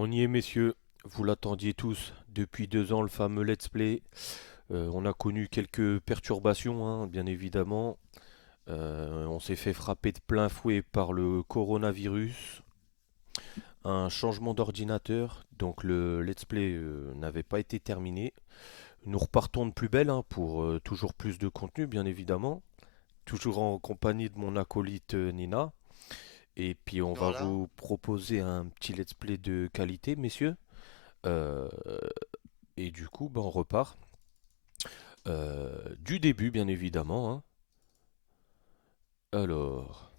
On y est, messieurs. Vous l'attendiez tous depuis 2 ans, le fameux Let's Play. On a connu quelques perturbations, hein, bien évidemment. On s'est fait frapper de plein fouet par le coronavirus. Un changement d'ordinateur, donc le Let's Play n'avait pas été terminé. Nous repartons de plus belle, hein, pour toujours plus de contenu, bien évidemment. Toujours en compagnie de mon acolyte Nina. Et puis on va Toujours là. vous proposer un petit Let's Play de qualité, messieurs. Euh, et du coup, on repart. Du début, bien évidemment, hein. Alors,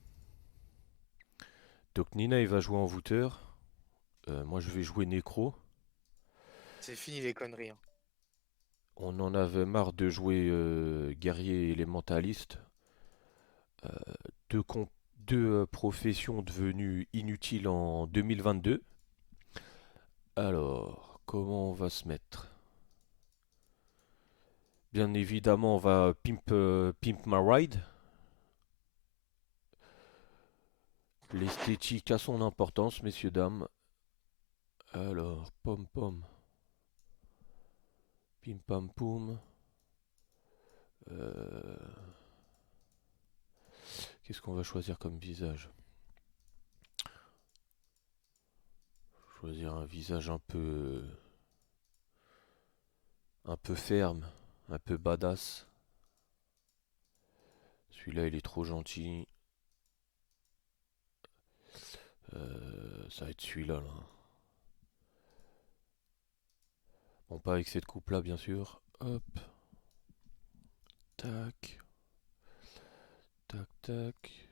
donc Nina, il va jouer en voûteur. Moi, je vais jouer nécro. C'est fini les conneries, hein. On en avait marre de jouer guerrier élémentaliste. Euh, deux com- deux professions devenues inutiles en 2022. Alors, comment on va se mettre? Bien évidemment, on va pimp my ride. L'esthétique a son importance, messieurs, dames. Alors, pom pom, pim pam poum. Euh, Qu'est-ce qu'on va choisir comme visage? Choisir un visage un peu ferme, un peu badass. Celui-là, il est trop gentil. Ça va être celui-là, là. Bon, pas avec cette coupe-là, bien sûr. Hop, tac, tac, tac.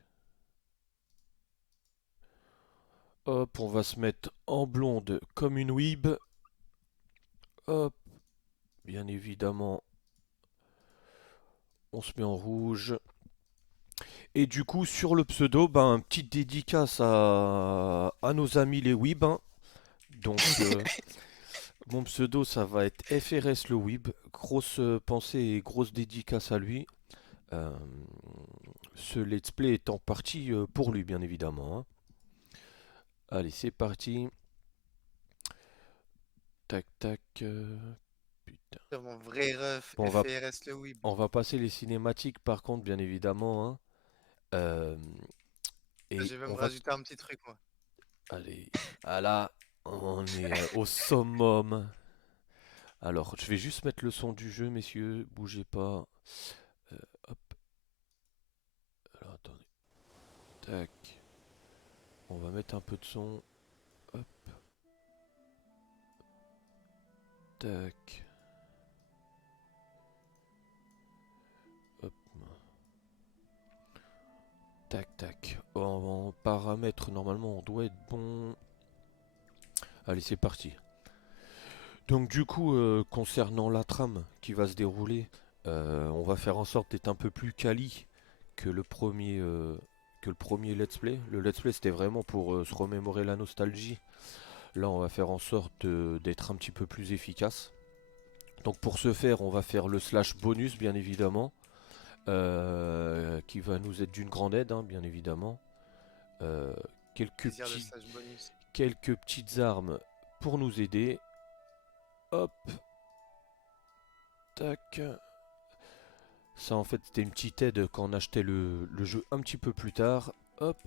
Hop, on va se mettre en blonde comme une weeb. Hop, bien évidemment, on se met en rouge. Et du coup, sur le pseudo, une petite dédicace à nos amis les weebs, hein. Donc, mon pseudo, ça va être FRS le Weeb. Grosse pensée et grosse dédicace à lui. Euh, Ce let's play est en partie pour lui, bien évidemment, hein. Allez, c'est parti. Tac, tac. Putain. C'est mon vrai ref, Bon, FRS le Weeb. on va passer les cinématiques, par contre, bien évidemment, hein. Euh, et J'ai on même va. rajouté un petit truc, moi. Allez, ah là, on est au summum. Alors, je vais juste mettre le son du jeu, messieurs. Bougez pas. Euh, Hop. Alors, attendez. Tac. On va mettre un peu de son. Hop, tac, hop, tac, tac. En paramètres, normalement, on doit être bon. Allez, c'est parti. Donc, du coup, concernant la trame qui va se dérouler, on va faire en sorte d'être un peu plus quali que le premier let's play. Le let's play, c'était vraiment pour se remémorer la nostalgie. Là, on va faire en sorte d'être un petit peu plus efficace. Donc, pour ce faire, on va faire le slash bonus, bien évidemment. Qui va nous être d'une grande aide, hein, bien évidemment. Euh, quelques, Plaisir le petits, stage bonus. quelques petites armes pour nous aider. Hop, tac. Ça, en fait, c'était une petite aide quand on achetait le jeu un petit peu plus tard. Hop.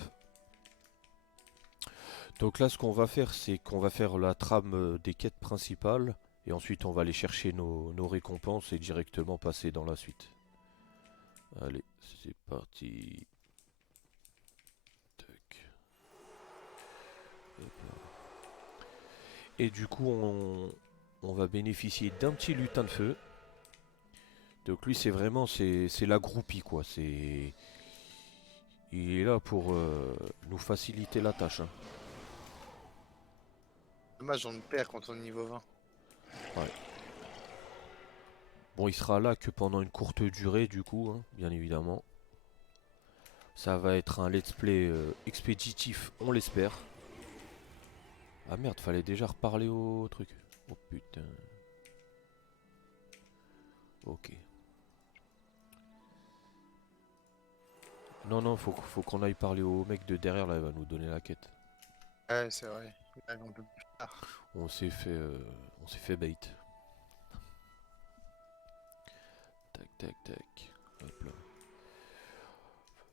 Donc là, ce qu'on va faire, c'est qu'on va faire la trame des quêtes principales. Et ensuite, on va aller chercher nos récompenses et directement passer dans la suite. Allez, c'est parti. Tac. Et du coup, on va bénéficier d'un petit lutin de feu. Donc lui, c'est vraiment, c'est la groupie, quoi. Il est là pour nous faciliter la tâche, hein. Dommage, on le perd quand on est niveau 20. Ouais. Bon, il sera là que pendant une courte durée, du coup, hein, bien évidemment. Ça va être un let's play expéditif, on l'espère. Ah merde, fallait déjà reparler au truc. Oh putain. Ok. Non, non, faut qu'on aille parler au mec de derrière, là, il va nous donner la quête. Ouais, c'est vrai. Allez, on peut plus tard. On s'est fait bait. Tac, tac, tac. Hop là.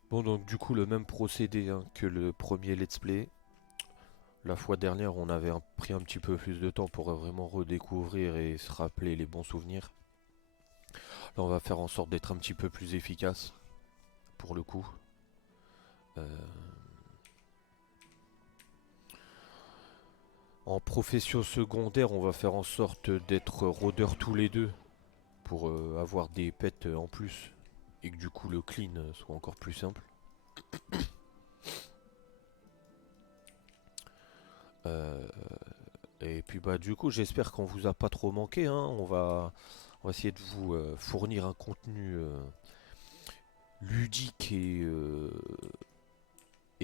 Bon, donc du coup, le même procédé hein, que le premier let's play. La fois dernière, on avait pris un petit peu plus de temps pour vraiment redécouvrir et se rappeler les bons souvenirs. Là, on va faire en sorte d'être un petit peu plus efficace, pour le coup. Euh, En profession secondaire, on va faire en sorte d'être rôdeurs tous les deux pour avoir des pets en plus et que du coup le clean soit encore plus simple. Euh, et puis bah du coup j'espère qu'on vous a pas trop manqué hein. On va essayer de vous fournir un contenu ludique et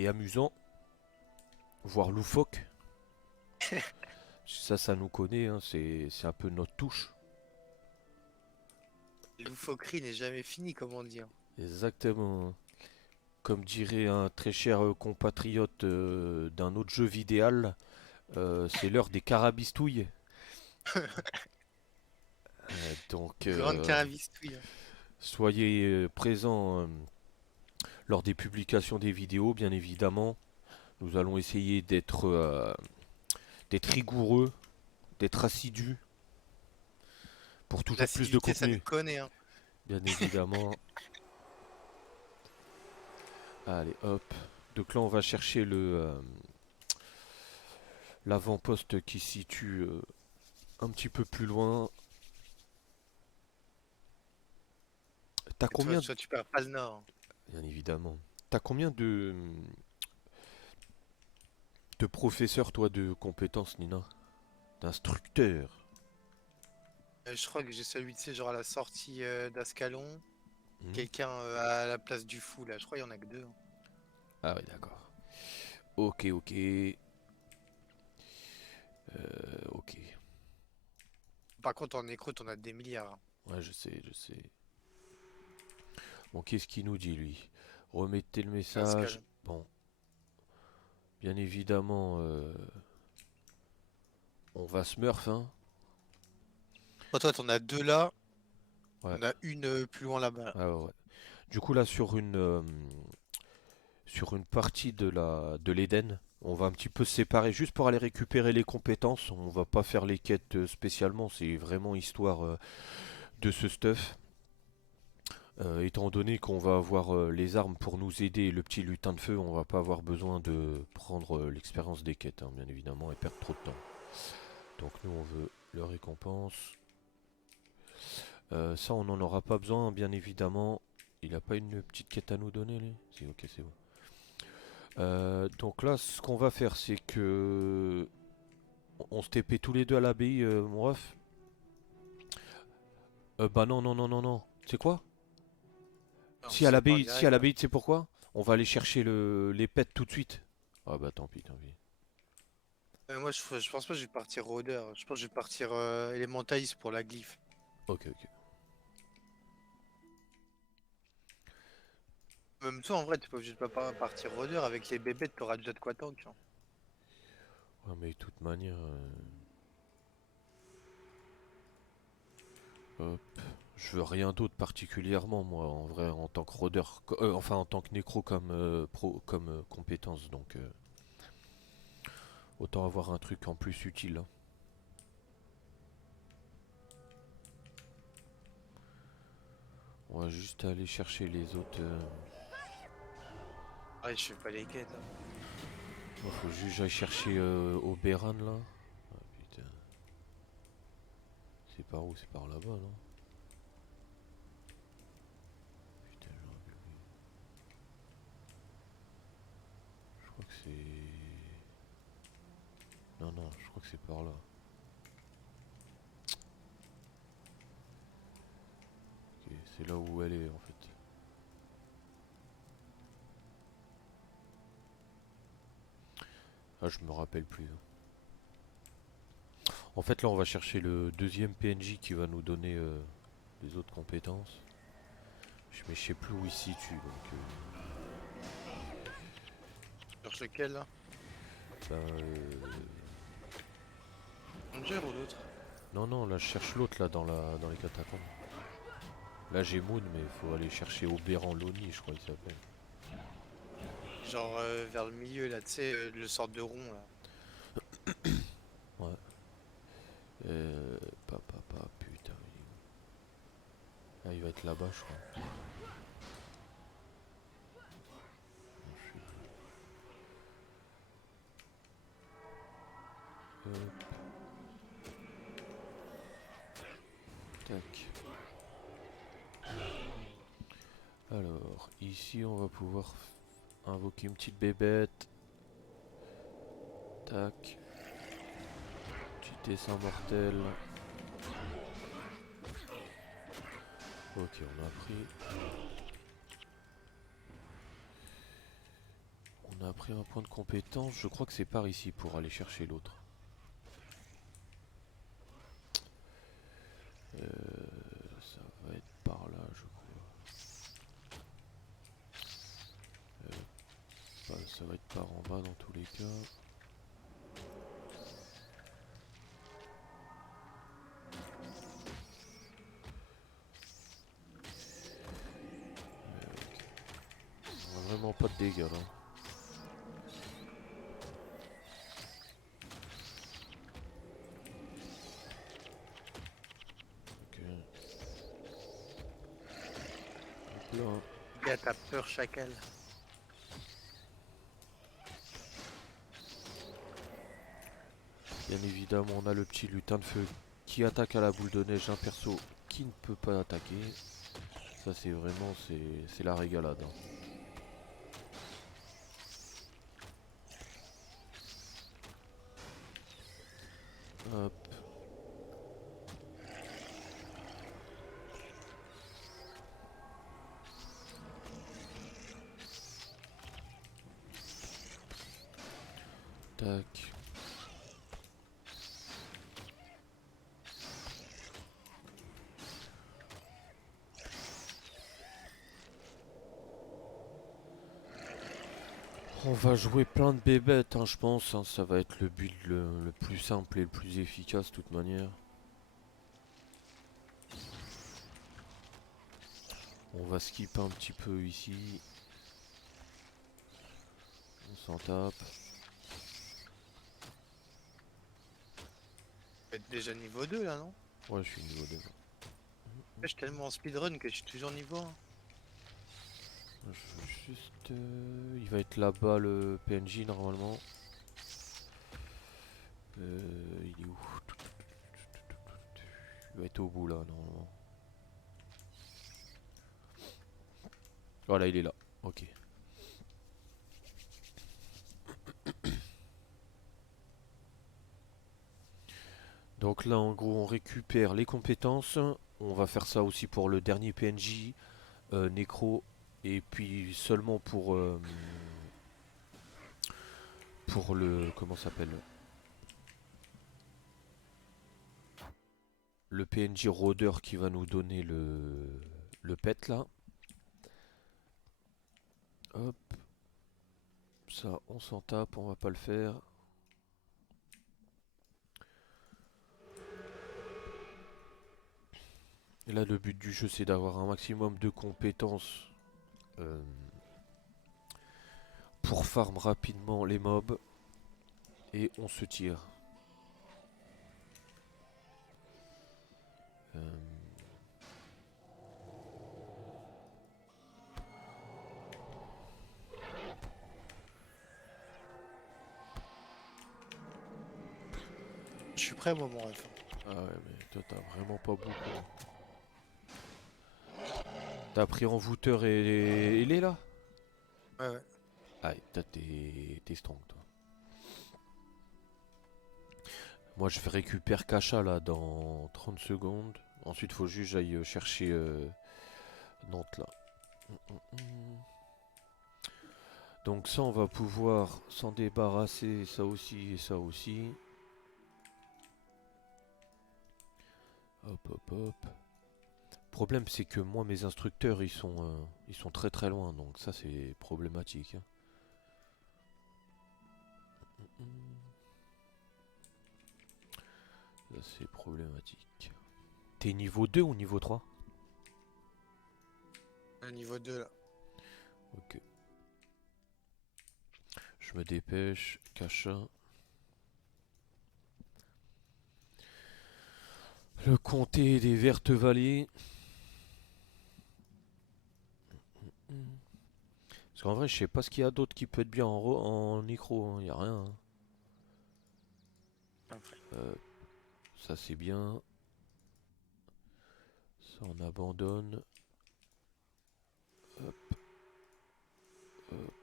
amusant, voire loufoque. Ça nous connaît, hein, c'est un peu notre touche. La loufoquerie n'est jamais finie, comme on dit, hein. Exactement. Comme dirait un très cher compatriote d'un autre jeu vidéo, c'est l'heure des carabistouilles. Donc, Grande carabistouille, hein. soyez présents lors des publications des vidéos, bien évidemment. Nous allons essayer d'être rigoureux, d'être assidus pour toujours plus de L'assiduité, ça nous contenu, connaît, hein. bien évidemment. Allez, hop. Donc là, on va chercher l'avant-poste qui se situe un petit peu plus loin. T'as Et toi, combien toi, tu perds pas le nord, hein. Bien évidemment. T'as combien de professeurs, toi, de compétences, Nina? D'instructeurs? Je crois que j'ai celui, tu sais, genre à la sortie d'Ascalon. Hmm. Quelqu'un à la place du fou, là. Je crois qu'il y en a que deux, hein. Ah oui, d'accord. Ok, ok. Ok. Par contre, en écroute, on a des milliards, hein. Ouais, je sais, je sais. Bon, qu'est-ce qu'il nous dit, lui? Remettez le message. Ascalon. Bon, bien évidemment, on va smurf, hein. Oh, toi, t'en as deux là. Ouais, On a une plus loin là-bas, là. ouais, ouais, ouais. Du coup, là, sur une partie de l'Éden, on va un petit peu se séparer juste pour aller récupérer les compétences. On va pas faire les quêtes spécialement, c'est vraiment histoire de ce stuff. Étant donné qu'on va avoir les armes pour nous aider et le petit lutin de feu, on va pas avoir besoin de prendre l'expérience des quêtes, hein, bien évidemment, et perdre trop de temps. Donc nous, on veut le récompense. Ça, on n'en aura pas besoin, bien évidemment. Il a pas une petite quête à nous donner, lui? Si, ok, c'est bon. Donc là, ce qu'on va faire, c'est que on se TP tous les deux à l'abbaye, mon ref. Bah non, non, non, non, non. C'est quoi? Non, Si à c'est pas en l'abbaye, si à direct, hein. l'abbaye, tu sais pourquoi? On va aller chercher les pets tout de suite. Ah bah tant pis, tant pis. Moi, je pense pas que je vais partir rôdeur. Je pense que je vais partir élémentaliste pour la glyphe. Ok, ok. Même toi, en vrai, t'es pas obligé de pas partir rôdeur. Avec les bébêtes, t'auras déjà de quoi tank, hein. Ouais, mais de toute manière, hop. Je veux rien d'autre particulièrement, moi, en vrai, en tant que rôdeur, enfin en tant que nécro comme comme compétence, donc autant avoir un truc en plus utile, hein. On va juste aller chercher les autres. Ouais, je fais pas les quêtes, hein. Faut juste que j'aille chercher Oberon là. Ah putain. C'est par où? C'est par là-bas, non? Putain, j'aurais pu- Je crois que c'est. Non, non, je crois que c'est par là. Ok, c'est là où elle est en fait. Ah, je me rappelle plus, hein. En fait, là, on va chercher le deuxième PNJ qui va nous donner les autres compétences. Mais je sais plus où il se situe, donc. Sur lequel, là? Ben, Ranger ou l'autre? Non, non, là je cherche l'autre là dans les catacombes. Là j'ai Moon, mais il faut aller chercher Oberon Loni, je crois qu'il s'appelle. Genre vers le milieu là, tu sais, le sort de rond là. Ouais. Putain, il est où? Ah, il va être là-bas, je crois. Non, tac. Alors, ici on va pouvoir invoquer une petite bébête. Tac. Petit dessin mortel. Ok, on a pris. On a pris un point de compétence. Je crois que c'est par ici pour aller chercher l'autre. Ça va être par là, je crois. Ça va être par en bas dans tous les cas. On a vraiment pas de dégâts là. Ok. Hop là. Gars, t'as peur, chacal. Bien évidemment, on a le petit lutin de feu qui attaque à la boule de neige un perso qui ne peut pas attaquer. Ça c'est vraiment, c'est la régalade, hein. Hop. Tac. On va jouer plein de bébêtes, hein, je pense, hein. Ça va être le build le plus simple et le plus efficace de toute manière. On va skip un petit peu ici. On s'en tape. T'es déjà niveau 2 là, non? Ouais, je suis niveau 2. Je suis tellement en speedrun que je suis toujours niveau 1. Je veux juste... il va être là-bas le PNJ normalement. Il est où? Il va être au bout là normalement. Voilà, il est là. Ok. Donc là en gros on récupère les compétences. On va faire ça aussi pour le dernier PNJ, Necro. Et puis seulement pour le... Comment ça s'appelle? Le PNJ rôdeur qui va nous donner le pet là. Hop. Ça on s'en tape, on va pas le faire. Et là le but du jeu c'est d'avoir un maximum de compétences euh, pour farm rapidement les mobs. Et on se tire. Euh, Je suis prêt, moi, mon ref. Ah ouais, mais toi t'as vraiment pas beaucoup. T'as pris envoûteur et il est là. Ouais, ouais. Ah, toi t'es strong toi. Moi je vais récupérer Kacha là dans 30 secondes. Ensuite faut juste que j'aille chercher Nantes là. Donc ça on va pouvoir s'en débarrasser, ça aussi et ça aussi. Hop hop hop. Le problème c'est que moi mes instructeurs ils sont très très loin donc ça c'est problématique, hein. c'est problématique. T'es niveau 2 ou niveau 3? Niveau 2 là. Ok. Je me dépêche. Cacha. Le comté des Vertes Vallées. Parce qu'en vrai, je sais pas ce qu'il y a d'autre qui peut être bien en micro. Hein. Y a rien. Hein. Après. Ça c'est bien. Ça on abandonne. Hop, hop.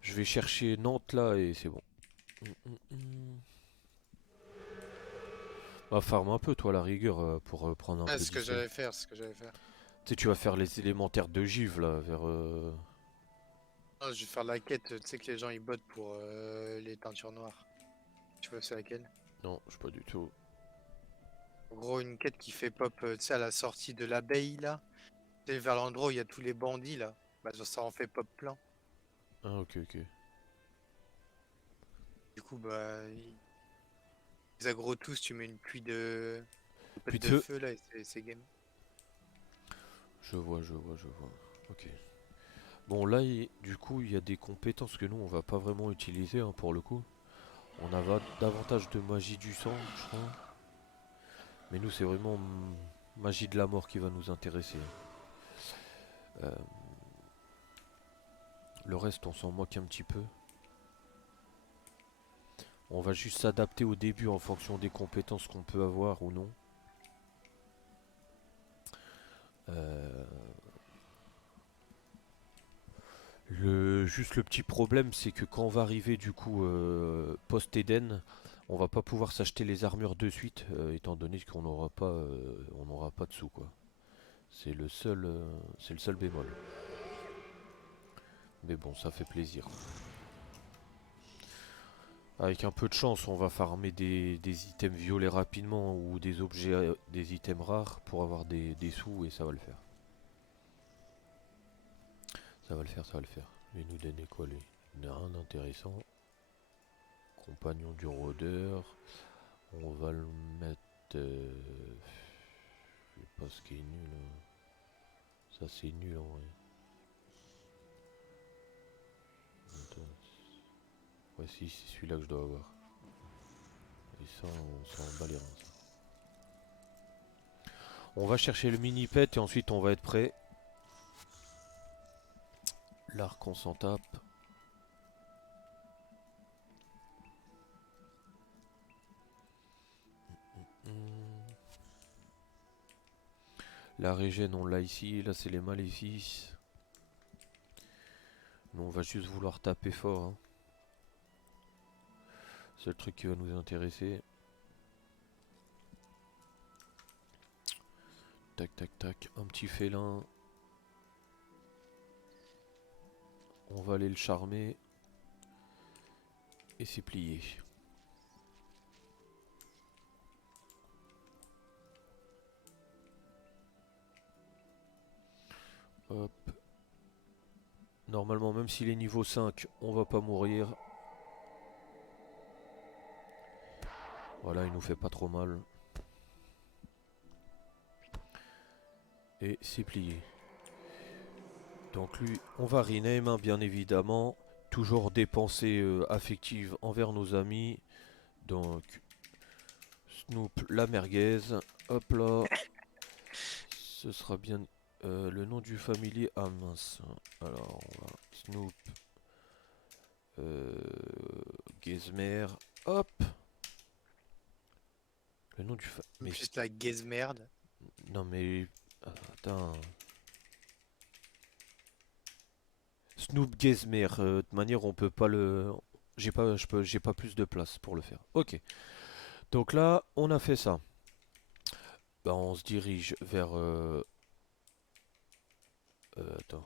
Je vais chercher Nantes là et c'est bon. Va farm un peu toi à la rigueur pour prendre un Ah, peu c'est ce que d'ITM. j'allais faire, c'est ce que j'allais faire. Tu sais, tu vas faire les élémentaires de Giv là vers. Ah, je vais faire la quête, tu sais que les gens ils bottent pour les teintures noires. Tu vois c'est laquelle? Non, je sais pas du tout. En gros, une quête qui fait pop, tu sais, à la sortie de l'abbaye là. C'est vers l'endroit où il y a tous les bandits là. Bah ça en fait pop plein. Ah ok ok. Du coup, bah, ils aggro tous, tu mets une pluie de Puis potes de de feu. feu là et c'est game. Je vois, je vois, je vois. Ok. Bon là, du coup, il y a des compétences que nous on va pas vraiment utiliser hein, pour le coup. On a davantage de magie du sang, je crois. Mais nous, c'est vraiment magie de la mort qui va nous intéresser. Euh, le reste, on s'en moque un petit peu. On va juste s'adapter au début en fonction des compétences qu'on peut avoir ou non. Euh, juste le petit problème, c'est que quand on va arriver du coup post-Eden, on va pas pouvoir s'acheter les armures de suite, étant donné qu'on n'aura pas de sous quoi. C'est le seul bémol. Mais bon, ça fait plaisir. Avec un peu de chance, on va farmer des items violets rapidement ou des objets, des items rares pour avoir des sous et ça va le faire. Ça va le faire, ça va le faire. Il nous donner quoi lui? Il n'a rien d'intéressant. Compagnon du rôdeur. On va le mettre. Je sais pas ce qui est nul. Hein. Ça c'est nul en vrai. Attends. Ouais si, c'est celui-là que je dois avoir. Et ça, on s'en bat les reins. Ça. On va chercher le mini-pet et ensuite on va être prêt. L'arc on s'en tape. Hmm. La régène on l'a ici, là c'est les maléfices. Nous on va juste vouloir taper fort. Hein. C'est le truc qui va nous intéresser. Tac tac tac, un petit félin. On va aller le charmer. Et c'est plié. Hop. Normalement même s'il est niveau 5, on va pas mourir. Voilà, il nous fait pas trop mal. Et c'est plié. Donc lui, on va rename, hein, bien évidemment. Toujours des pensées affectives envers nos amis. Donc, Snoop la merguez. Hop là. Ce sera bien le nom du familier. Ah mince. Alors, on va Snoop. Gizmer. Hop. Le nom du En mais plus la gaze merde. non mais attends. Snoop Gizmer. De toute manière, on peut pas le. J'ai pas plus de place pour le faire. Ok. Donc là, on a fait ça. Bah, on se dirige vers. Attends.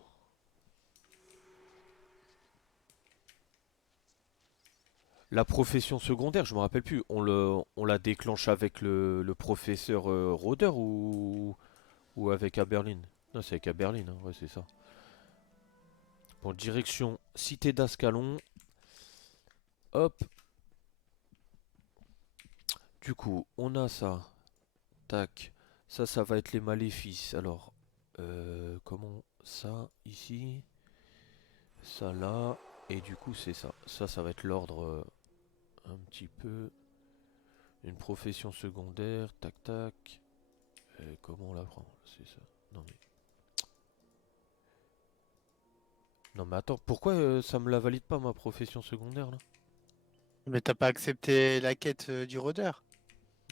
La profession secondaire, je me rappelle plus. On la déclenche avec le professeur Roder ou avec Aberlin. Non, c'est avec Aberlin, hein, ouais, c'est ça. Bon, direction Cité d'Ascalon. Hop. Du coup, on a ça. Tac. Ça va être les maléfices. Alors, comment ça, ici, ça là, et du coup, c'est ça. Ça va être l'ordre un petit peu. Une profession secondaire. Tac, tac. Comment on la prend? C'est ça. Non mais. Non mais attends, pourquoi ça me la valide pas ma profession secondaire là? Mais t'as pas accepté la quête du rôdeur.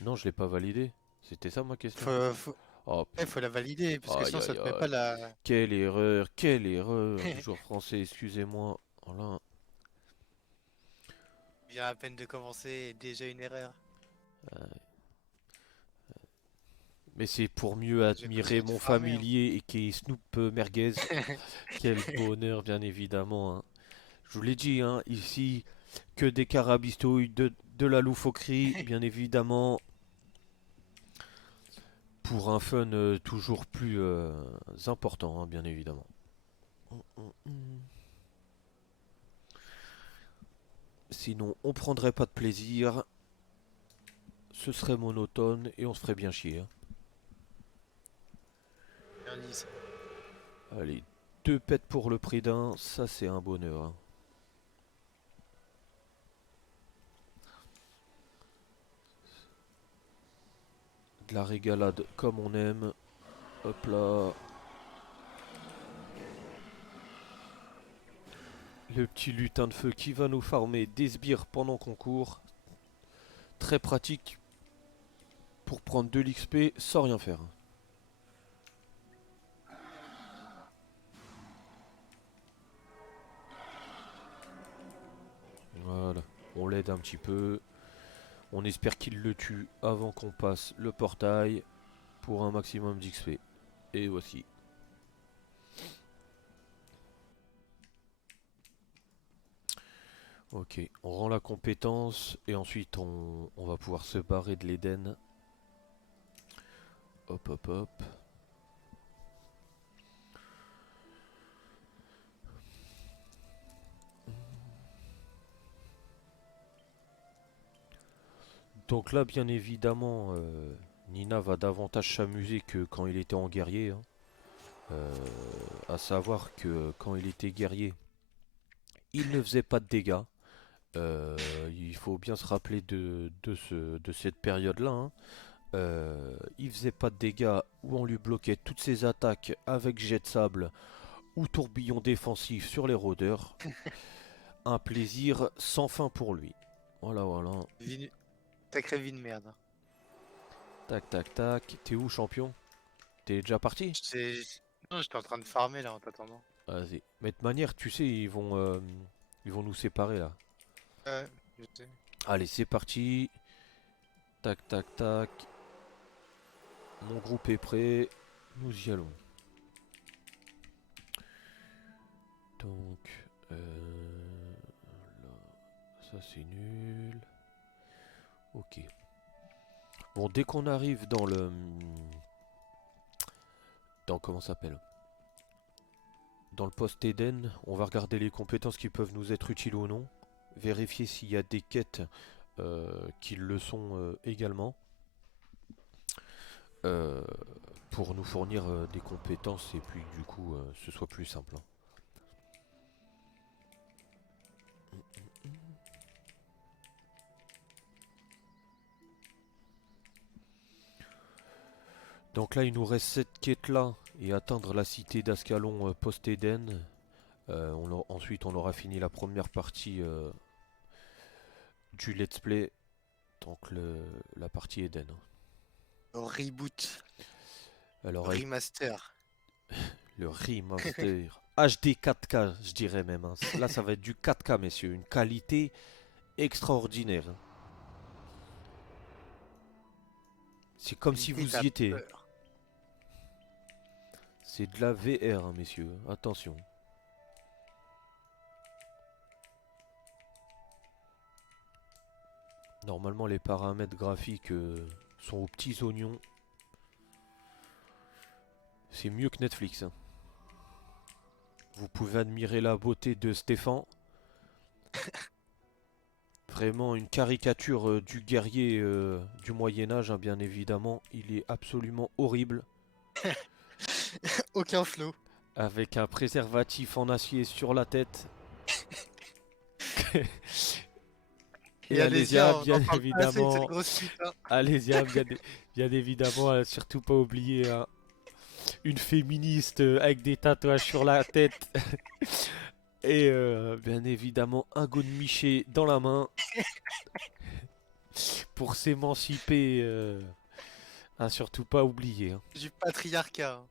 Non, je l'ai pas validé. C'était ça ma question. Faut, faut... Oh faut la valider, parce que aïe sinon ça aïe te met pas aïe. la... Quelle erreur, quelle erreur. Joueur français, excusez-moi. Voilà. vient à peine de commencer et déjà une erreur. Mais c'est pour mieux J'ai admirer continué de mon farmer, hein. familier et qui est Snoop Merguez. Quel bonheur, bien évidemment, hein. Je vous l'ai dit, hein, ici, que des carabistouilles, de la loufoquerie, bien évidemment, pour un fun toujours plus important, hein, bien évidemment. Sinon, on prendrait pas de plaisir, ce serait monotone et on se ferait bien chier, hein. Bien dit ça. Allez, deux pets pour le prix d'un, ça c'est un bonheur, hein. De la régalade comme on aime. Hop là. Le petit lutin de feu qui va nous farmer des sbires pendant qu'on court. Très pratique pour prendre de l'XP sans rien faire. Voilà. On l'aide un petit peu. On espère qu'il le tue avant qu'on passe le portail pour un maximum d'XP. Et voici. Ok, on rend la compétence et ensuite on va pouvoir se barrer de l'Éden. Hop hop hop. Donc là, bien évidemment, Nina va davantage s'amuser que quand il était en guerrier, hein. À savoir que quand il était guerrier, il ne faisait pas de dégâts. Il faut bien se rappeler de cette période-là, hein. Il faisait pas de dégâts où on lui bloquait toutes ses attaques avec jet de sable ou tourbillon défensif sur les rôdeurs. Un plaisir sans fin pour lui. Voilà, voilà. Vie... Sacrée vie de merde, hein. Tac, tac, tac. T'es où, champion? T'es déjà parti? J'étais- Non, j'étais en train de farmer là en t'attendant. Vas-y. Mais de toute manière, tu sais, ils vont nous séparer là. Ouais, je sais. Allez, c'est parti. Tac, tac, tac. Mon groupe est prêt. Nous y allons. Donc, là, ça c'est nul. Ok. Bon, dès qu'on arrive dans le, dans comment ça s'appelle? Dans le poste Eden, on va regarder les compétences qui peuvent nous être utiles ou non. Vérifier s'il y a des quêtes qui le sont également. euh, pour nous fournir des compétences et puis du coup ce soit plus simple, hein. Donc là il nous reste cette quête là et atteindre la cité d'Ascalon post-Eden. Ensuite on aura fini la première partie du let's play, donc la partie Eden. Reboot, Alors avec remaster. le remaster HD 4K je dirais même, hein. Là ça va être du 4K messieurs, une qualité extraordinaire, hein. C'est comme si Qualité, vous t'as y étiez. peur. C'est de la VR, hein, messieurs. Attention. Normalement, les paramètres graphiques sont aux petits oignons. C'est mieux que Netflix, hein. Vous pouvez admirer la beauté de Stéphane. Vraiment une caricature du guerrier du Moyen-Âge, hein, bien évidemment. Il est absolument horrible. Aucun flow. Avec un préservatif en acier sur la tête. Et Et Alésia, Alésia, on bien n'en parle pas assez de cette évidemment. grosse pute, hein. Alésia, bien évidemment, surtout pas oublier hein, une féministe avec des tatouages sur la tête. Et bien évidemment, un godemiché dans la main pour s'émanciper. À surtout pas oublier, hein. Du patriarcat, hein.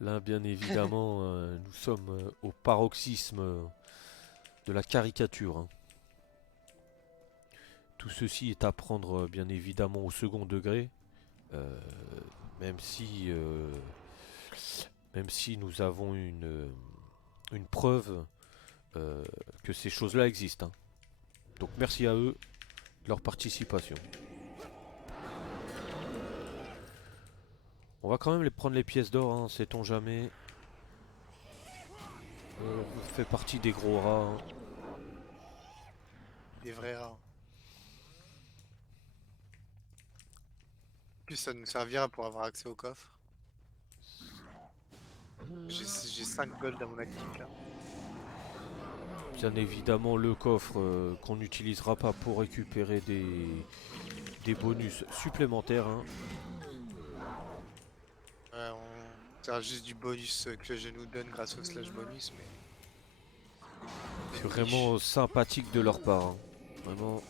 Là, bien évidemment, nous sommes au paroxysme de la caricature, hein. Tout ceci est à prendre, bien évidemment, au second degré, euh, même si, euh, même si nous avons une preuve euh, que ces choses-là existent, hein. Donc, merci à eux de leur participation. On va quand même les prendre les pièces d'or, hein, sait-on jamais. On fait partie des gros rats, hein. Des vrais rats. En plus, ça nous servira pour avoir accès au coffre. J'ai 5 gold à mon actif là. Bien évidemment le coffre qu'on n'utilisera pas pour récupérer des bonus supplémentaires, hein. Ouais, c'est juste du bonus que le jeu nous donne grâce au slash bonus, mais. C'est vraiment sympathique de leur part, hein. Vraiment,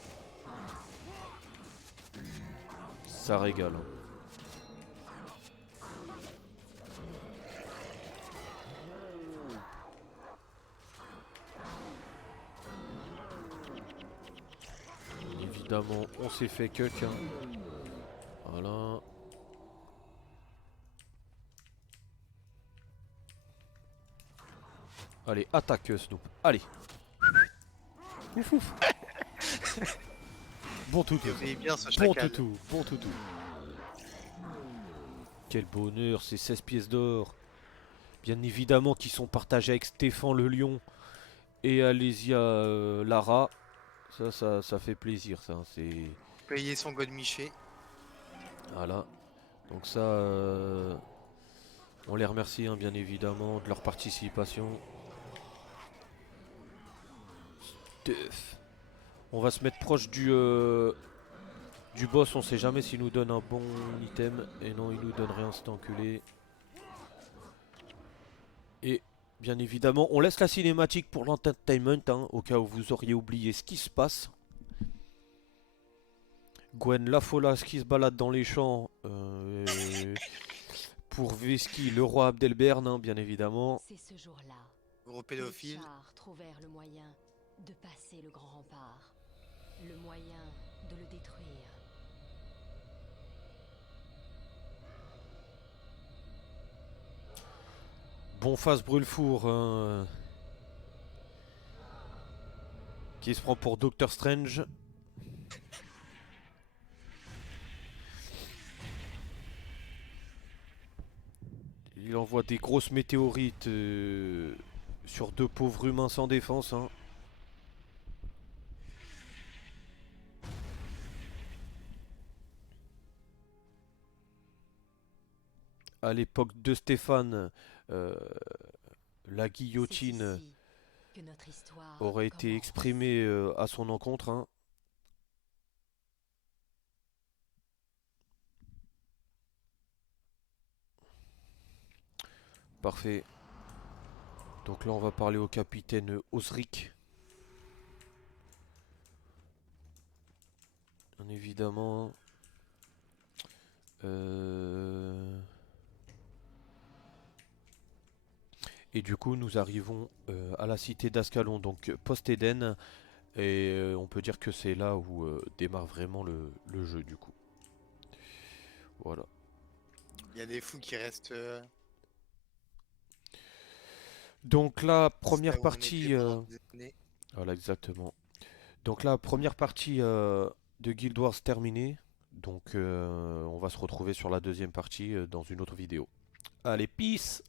ça régale, hein. Bien évidemment, on s'est fait cuck, hein. Voilà. Allez, attaque Snoop. Allez. Ouf ouf. Bon toutou. Il obéit bien ce Bon chacal. toutou. Bon toutou. Quel bonheur, ces 16 pièces d'or. Bien évidemment qui sont partagées avec Stéphane le lion et Alésia Lara. Ça fait plaisir, ça, hein. C'est... Payer son god miché. Voilà. Donc ça, on les remercie, hein, bien évidemment, de leur participation. Stuff. On va se mettre proche du boss, on sait jamais s'il nous donne un bon item. Et non, il nous donne rien, cet enculé. Et bien évidemment, on laisse la cinématique pour l'entertainment, hein, au cas où vous auriez oublié ce qui se passe. Gwen Lafolace qui se balade dans les champs pour Veski, le roi Abdelbern, hein, bien évidemment. C'est ce jour-là. Gros Les pédophile. chars trouvèrent le moyen de passer le grand rempart. Le moyen de le détruire. Bon face brûle-four, hein, qui se prend pour Doctor Strange. Il envoie des grosses météorites sur deux pauvres humains sans défense, hein. À l'époque de Stéphane, euh, la guillotine C'est ici que notre histoire aurait été commence. exprimée à son encontre, hein. Parfait. Donc là, on va parler au capitaine Osric. Bien évidemment. Et du coup, nous arrivons à la cité d'Ascalon, donc post-Eden. Et on peut dire que c'est là où démarre vraiment le jeu, du coup. Voilà. Il y a des fous qui restent. Donc la Là première où on était partie... pendant des années. voilà, exactement. Donc la première partie de Guild Wars terminée. Donc on va se retrouver sur la deuxième partie dans une autre vidéo. Allez, peace!